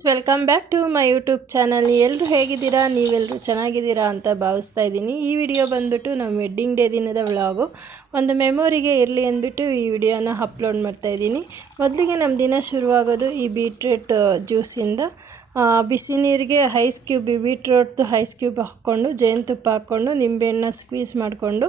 Friends, welcome back to my YouTube channel. ಎಲ್ಲರೂ ಹೇಗಿದ್ದೀರಾ? ನೀವೆಲ್ಲರೂ ಚೆನ್ನಾಗಿದ್ದೀರಾ ಅಂತ ಭಾವಿಸ್ತಾ ಇದ್ದೀನಿ. ಈ ವಿಡಿಯೋ ಬಂದುಬಿಟ್ಟು ನಮ್ಮ ವೆಡ್ಡಿಂಗ್ ಡೇ ದಿನದ ವ್ಲಾಗು. ಒಂದು ಮೆಮೊರಿಗೆ ಇರಲಿ ಅಂದ್ಬಿಟ್ಟು ಈ ವಿಡಿಯೋನ ಅಪ್ಲೋಡ್ ಮಾಡ್ತಾ ಇದ್ದೀನಿ. ಮೊದಲಿಗೆ ನಮ್ಮ ದಿನ ಶುರುವಾಗೋದು ಈ ಬೀಟ್ರೂಟ್ ಜ್ಯೂಸಿಂದ. ಬಿಸಿ ನೀರಿಗೆ ಬೀಟ್ರೂಟ್ದು ಐಸ್ ಕ್ಯೂಬ್ ಹಾಕ್ಕೊಂಡು, ಜೇನುತುಪ್ಪ ಹಾಕ್ಕೊಂಡು, ನಿಂಬೆಹಣ್ಣು ಸ್ಕ್ವೀಸ್ ಮಾಡಿಕೊಂಡು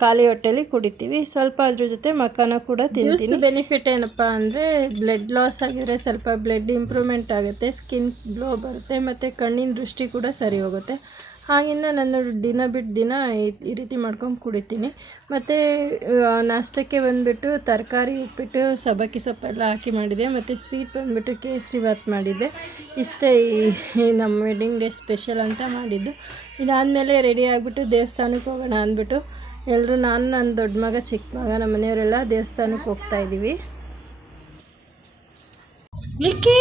ಖಾಲಿ ಹೊಟ್ಟೆಲಿ ಕುಡಿತೀವಿ. ಸ್ವಲ್ಪ ಅದ್ರ ಜೊತೆ ಮಕ್ಕನ ಕೂಡ ತಿಂತೀನಿ. ಬೆನಿಫಿಟ್ ಏನಪ್ಪ ಅಂದರೆ, ಬ್ಲಡ್ ಲಾಸ್ ಆಗಿದ್ರೆ ಸ್ವಲ್ಪ ಬ್ಲಡ್ ಇಂಪ್ರೂವ್ಮೆಂಟ್ ಆಗುತ್ತೆ, ಸ್ಕಿನ್ ಗ್ಲೋ ಬರುತ್ತೆ, ಮತ್ತು ಕಣ್ಣಿನ ದೃಷ್ಟಿ ಕೂಡ ಸರಿ ಹೋಗುತ್ತೆ. ಹಾಗಿಂದ ನಾನು ದಿನ ಬಿಟ್ಟು ದಿನ ಈ ರೀತಿ ಮಾಡ್ಕೊಂಡು ಕುಡಿತೀನಿ. ಮತ್ತು ನಾಷ್ಟಕ್ಕೆ ಬಂದುಬಿಟ್ಟು ತರಕಾರಿ ಉಪ್ಪಿಟ್ಟು, ಸಬ್ಬಕ್ಕಿ ಸೊಪ್ಪೆಲ್ಲ ಹಾಕಿ ಮಾಡಿದೆ. ಮತ್ತು ಸ್ವೀಟ್ ಬಂದುಬಿಟ್ಟು ಕೇಸರಿ ಬಾತ್ ಮಾಡಿದ್ದೆ. ಇಷ್ಟೇ ಈ ನಮ್ಮ ವೆಡ್ಡಿಂಗ್ ಡೇ ಸ್ಪೆಷಲ್ ಅಂತ ಮಾಡಿದ್ದು. ಇದಾದಮೇಲೆ ರೆಡಿ ಆಗಿಬಿಟ್ಟು ದೇವಸ್ಥಾನಕ್ಕೆ ಹೋಗೋಣ ಅಂದ್ಬಿಟ್ಟು ಎಲ್ಲರೂ, ನಾನು, ನನ್ನ ದೊಡ್ಡ ಮಗ, ಚಿಕ್ಕ ಮಗ, ನಮ್ಮ ಮನೆಯವರೆಲ್ಲ ದೇವಸ್ಥಾನಕ್ಕೆ ಹೋಗ್ತಾ ಇದ್ದೀವಿ. ಲಿಕ್ಕಿ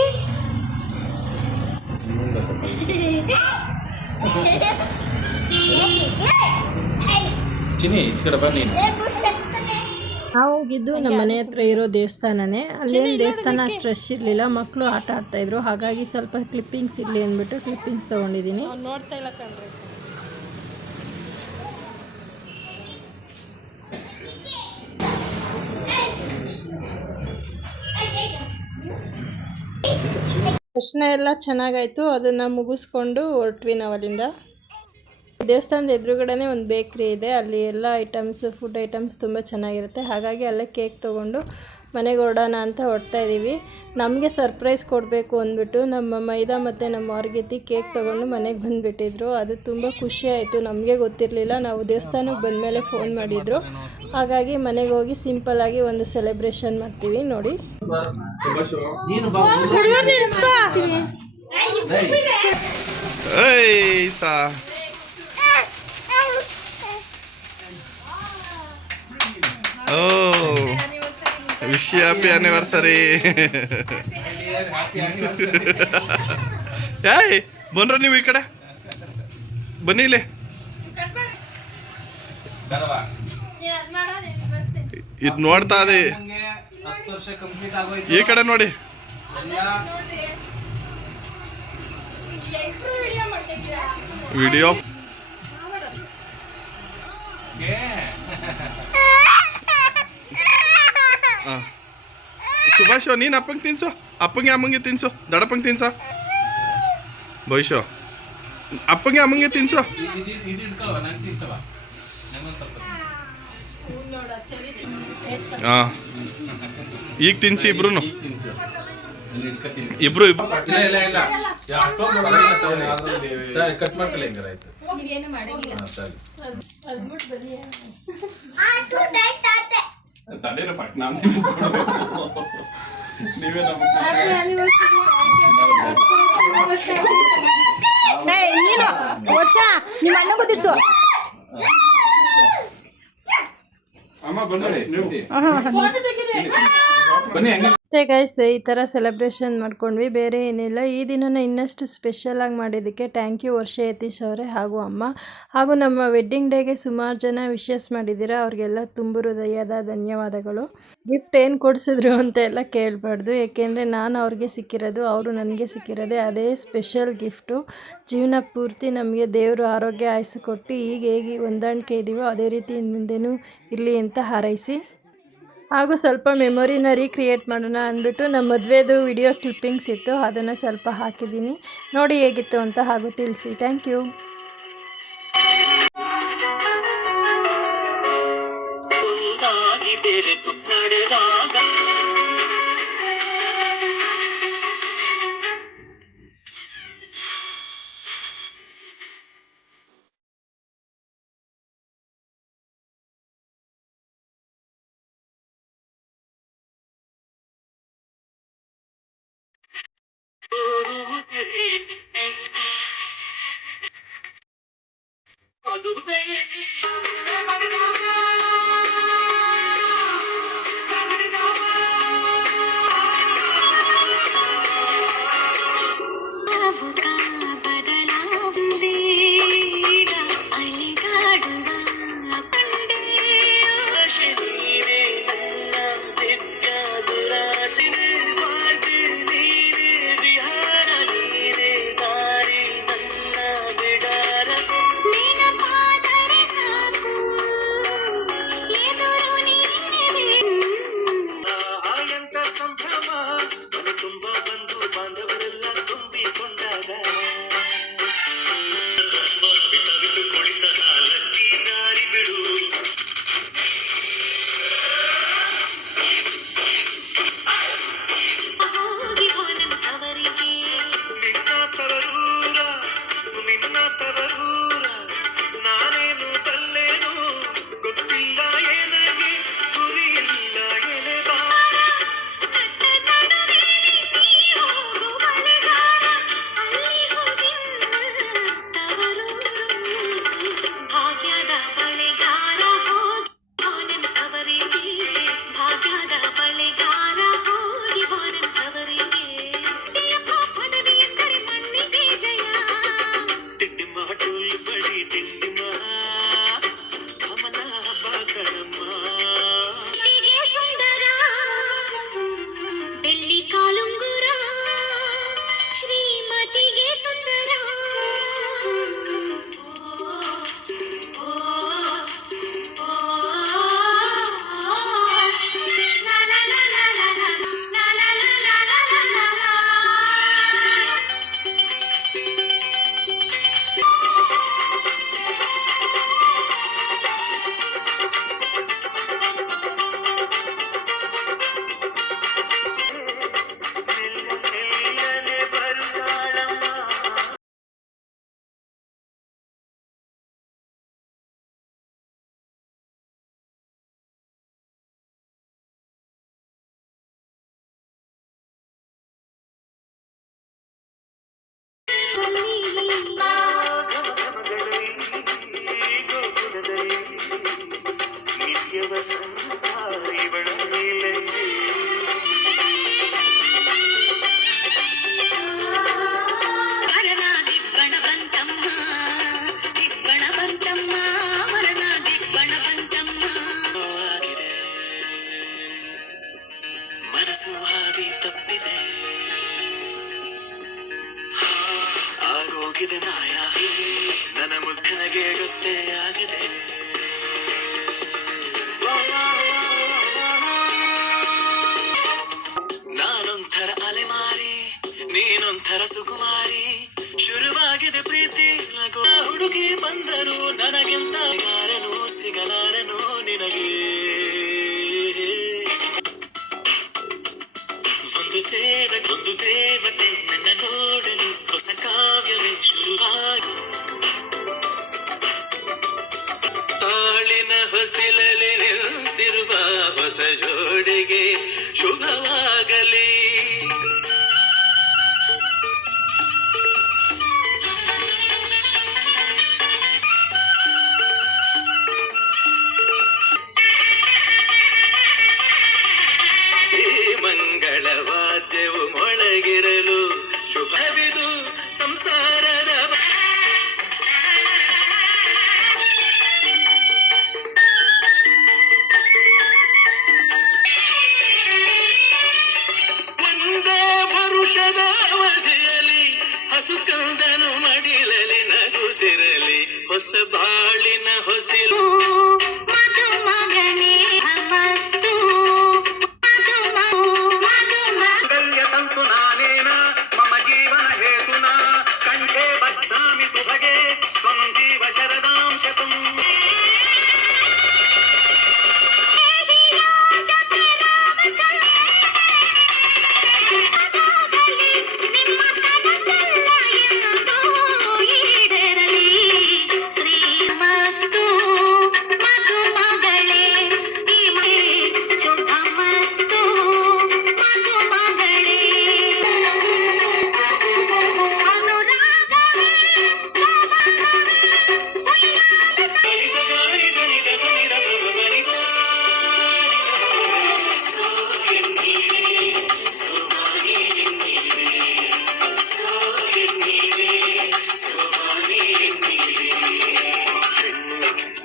ನಾವು ಹೋಗಿದ್ದು ನಮ್ಮ ಮನೆ ಹತ್ರ ಇರೋ ದೇವಸ್ಥಾನನೇ. ಅಲ್ಲೇನು ದೇವಸ್ಥಾನ ಅಷ್ಟು ರಶ್ ಇರಲಿಲ್ಲ, ಮಕ್ಕಳು ಆಟ ಆಡ್ತಾಯಿದ್ರು. ಹಾಗಾಗಿ ಸ್ವಲ್ಪ ಕ್ಲಿಪ್ಪಿಂಗ್ಸ್ ಇರಲಿ ಅಂದ್ಬಿಟ್ಟು ಕ್ಲಿಪ್ಪಿಂಗ್ಸ್ ತೊಗೊಂಡಿದ್ದೀನಿ. ನೋಡ್ತಾ ಇಲ್ಲ ಕಣ್ರಿ. ದರ್ಶನ ಎಲ್ಲ ಚೆನ್ನಾಗಾಯಿತು. ಅದನ್ನು ಮುಗಿಸ್ಕೊಂಡು ಹೊರಟ್ವಿ ನಾವು ಅಲ್ಲಿಂದ. ದೇವಸ್ಥಾನದ ಎದುರುಗಡೆನೇ ಒಂದು ಬೇಕ್ರಿ ಇದೆ. ಅಲ್ಲಿ ಎಲ್ಲ ಫುಡ್ ಐಟಮ್ಸ್ ತುಂಬ ಚೆನ್ನಾಗಿರುತ್ತೆ. ಹಾಗಾಗಿ ಅಲ್ಲೇ ಕೇಕ್ ತೊಗೊಂಡು ಮನೆಗೆ ಹೊರಡೋಣ ಅಂತ ಹೊರಡ್ತಾ ಇದ್ದೀವಿ. ನಮಗೆ ಸರ್ಪ್ರೈಸ್ ಕೊಡಬೇಕು ಅಂದ್ಬಿಟ್ಟು ನಮ್ಮ ಮೈದಾ ಮತ್ತು ನಮ್ಮ ಆರ್ಗಿತಿ ಕೇಕ್ ತೊಗೊಂಡು ಮನೆಗೆ ಬಂದುಬಿಟ್ಟಿದ್ರು. ಅದು ತುಂಬ ಖುಷಿ ಆಯಿತು. ನಮಗೆ ಗೊತ್ತಿರಲಿಲ್ಲ. ನಾವು ದೇವಸ್ಥಾನಕ್ಕೆ ಬಂದಮೇಲೆ ಫೋನ್ ಮಾಡಿದರು. ಹಾಗಾಗಿ ಮನೆಗೆ ಹೋಗಿ ಸಿಂಪಲ್ಲಾಗಿ ಒಂದು ಸೆಲೆಬ್ರೇಷನ್ ಮಾಡ್ತೀವಿ. ನೋಡಿ, ವಿಶ್ ಹ್ಯಾಪಿ ಆನಿವರ್ಸರಿ. ಯಾಯ್ ಬಂದ್ರ ನೀವು ಈ ಕಡೆ ಬನ್ನಿ. ಇಲ್ಲಿ ಇದು ನೋಡ್ತಾ ಇದೆ. ಈ ಕಡೆ ನೋಡಿ. ವಿಡಿಯೋ ಸುಭಾಷ್, ನೀನು ಅಪ್ಪಂಗೆ ತಿನ್ಸು, ಅಪ್ಪಂಗೆ ಅಮ್ಮಂಗೆ ತಿನ್ಸು, ದಡಪ್ಪಂಗೆ ತಿನ್ಸ. ಭವಿಷ್ಯ ಅಪ್ಪಂಗೆ ಅಮ್ಮಂಗೆ ತಿನ್ಸು. ಹಾಂ, ಈಗ ತಿನ್ಸಿ ಇಬ್ರು. ಕಟ್ ಮಾಡ್ಕೊಳ್ಳಿ. ತಡೀರ ಫಸ್ಟ್ ನಾನು ನೀವೇ ನೀನು ವರ್ಷ ನಿಮ್ಮ ಅಣ್ಣ ಗೊತ್ತಿತ್ತು. ಅಮ್ಮ ಬನ್ನಿ ನೀವು ಬನ್ನಿ. ಅಷ್ಟೇ ಗೈಸ್, ಈ ಥರ ಸೆಲೆಬ್ರೇಷನ್ ಮಾಡ್ಕೊಂಡ್ವಿ. ಬೇರೆ ಏನಿಲ್ಲ. ಈ ದಿನನ ಇನ್ನಷ್ಟು ಸ್ಪೆಷಲಾಗಿ ಮಾಡಿದ್ದಕ್ಕೆ ಥ್ಯಾಂಕ್ ಯು ವರ್ಷ ಯತೀಶ್ ಅವರೇ ಹಾಗೂ ಅಮ್ಮ. ಹಾಗೂ ನಮ್ಮ ವೆಡ್ಡಿಂಗ್ ಡೇಗೆ ಸುಮಾರು ಜನ ವಿಶಸ್ ಮಾಡಿದ್ದೀರಾ. ಅವ್ರಿಗೆಲ್ಲ ತುಂಬ ಹೃದಯದ ಧನ್ಯವಾದಗಳು. ಗಿಫ್ಟ್ ಏನು ಕೊಡಿಸಿದ್ರು ಅಂತ ಎಲ್ಲ ಕೇಳಬಾರ್ದು. ಏಕೆಂದರೆ ನಾನು ಅವ್ರಿಗೆ ಸಿಕ್ಕಿರೋದು, ಅವರು ನನಗೆ ಸಿಕ್ಕಿರೋದೇ ಅದೇ ಸ್ಪೆಷಲ್ ಗಿಫ್ಟು. ಜೀವನ ಪೂರ್ತಿ ನಮಗೆ ದೇವರು ಆರೋಗ್ಯ ಆಯಸ್ಸು ಕೊಟ್ಟು ಹೇಗೆ ಹೊಂದಾಣಿಕೆ ಇದ್ದೀವೋ ಅದೇ ರೀತಿ ಮುಂದೆನೂ ಇರಲಿ ಅಂತ ಹಾರೈಸಿ. ಹಾಗೂ ಸ್ವಲ್ಪ ಮೆಮೊರಿನ ರೀಕ್ರಿಯೇಟ್ ಮಾಡೋಣ ಅಂದ್ಬಿಟ್ಟು ನಮ್ಮ ಮದುವೆದು ವಿಡಿಯೋ ಕ್ಲಿಪ್ಪಿಂಗ್ಸ್ ಇತ್ತು, ಅದನ್ನು ಸ್ವಲ್ಪ ಹಾಕಿದ್ದೀನಿ. ನೋಡಿ ಹೇಗಿತ್ತು ಅಂತ ಹಾಗೂ ತಿಳಿಸಿ. Thank you. ಘಮಘಮಗಳಲ್ಲಿ ಗೋಕುಲದಲ್ಲಿ ನಿತ್ಯ ವಸಂತ ಇವಳ ನೀಲಜಿ ಮನಸ್ಸು ಹಾದಿ ತಪ್ಪಿದೆ ಆಗೋಗಿದೆ ಮಾಯ ನನ್ನ ಮುಗ್ಧನಿಗೆ ಗೊತ್ತೇ ಆಗಿದೆ ನಾನೊಂಥರ ಅಲೆಮಾರಿ ನೀನೊಂಥರ ಸುಕುಮಾರಿ ಶುರುವಾಗಿದೆ ಪ್ರೀತಿ ನಗು ಹುಡುಗಿ ಬಂದರು ನನಗಿಂತ ಯಾರನು ಸಿಗಲಾರನು ನಿನಗೆ ಒಂದು ದೇವತೆ ನನ್ನ ನೋಡಲು ಹೊಸ ಕಾವ್ಯವೇ ಶುರುವಾಗಿ ಹಾಳಿನ ಹೊಸಿಲಲ್ಲಿ ನಿಂತಿರುವ ಹೊಸ ಜೋಡಿಗೆ ಶುಭವಾಗಲಿ ಮಂಗಳವಾದ್ಯವು ಮೊಳಗಿರಲು ಶುಭವಿದು ಸಂಸಾರದ ಒಂದೇ ವರುಷದ ಅವಧಿಯಲ್ಲಿ ಹಸುಕಂದನು ಮಡಿಲಲಿ ನಗುತ್ತಿರಲಿ ಹೊಸ ಬಾಳಿನ ಹೊಸಿಲು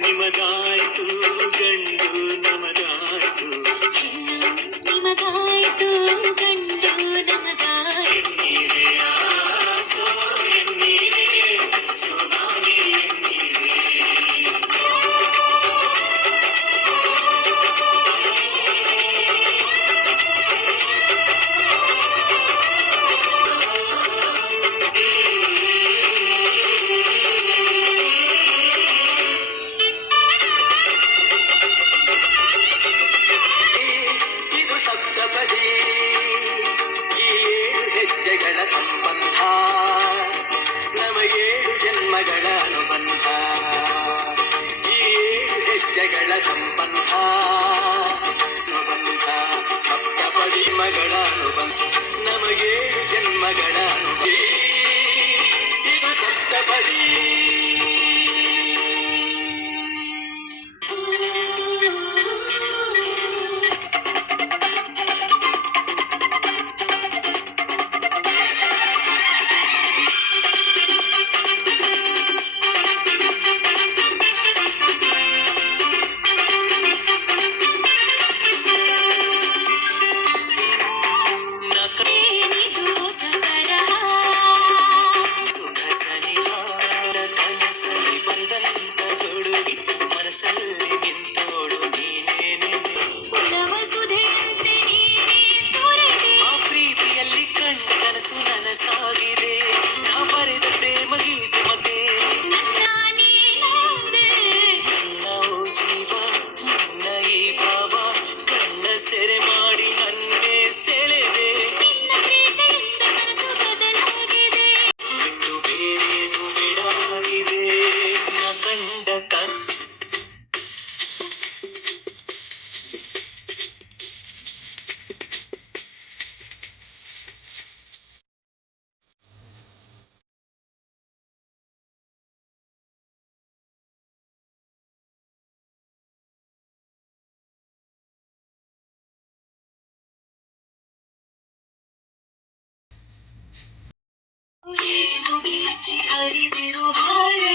ನಿಮಗಾಯ್ತು ಗಂಡು ನಮಗಾಯ್ತು ನಿಮಗಾಯ್ತು ಗಂಡು ನಮಗಾಯ್ತು ಹೆಜ್ಜೆಗಳ ಸಂಬಂಧ ನಮ 7 ಜನ್ಮಗಳ ಅನುಬಂಧ ಈ 7 ಹೆಜ್ಜೆಗಳ ಸಂಬಂಧ ಅನುಬಂಧ ಸಪ್ತಪದಿ ಮಗಳ ಅನುಬಂಧ ನಮ 7 ಜನ್ಮಗಳ ಅನುಬಂಧ ಇದು ಸಪ್ತಪದಿ ಏನು ಗಿಚ್ಚಿ ಹರಿದಿರೋ ಹಾಳೆ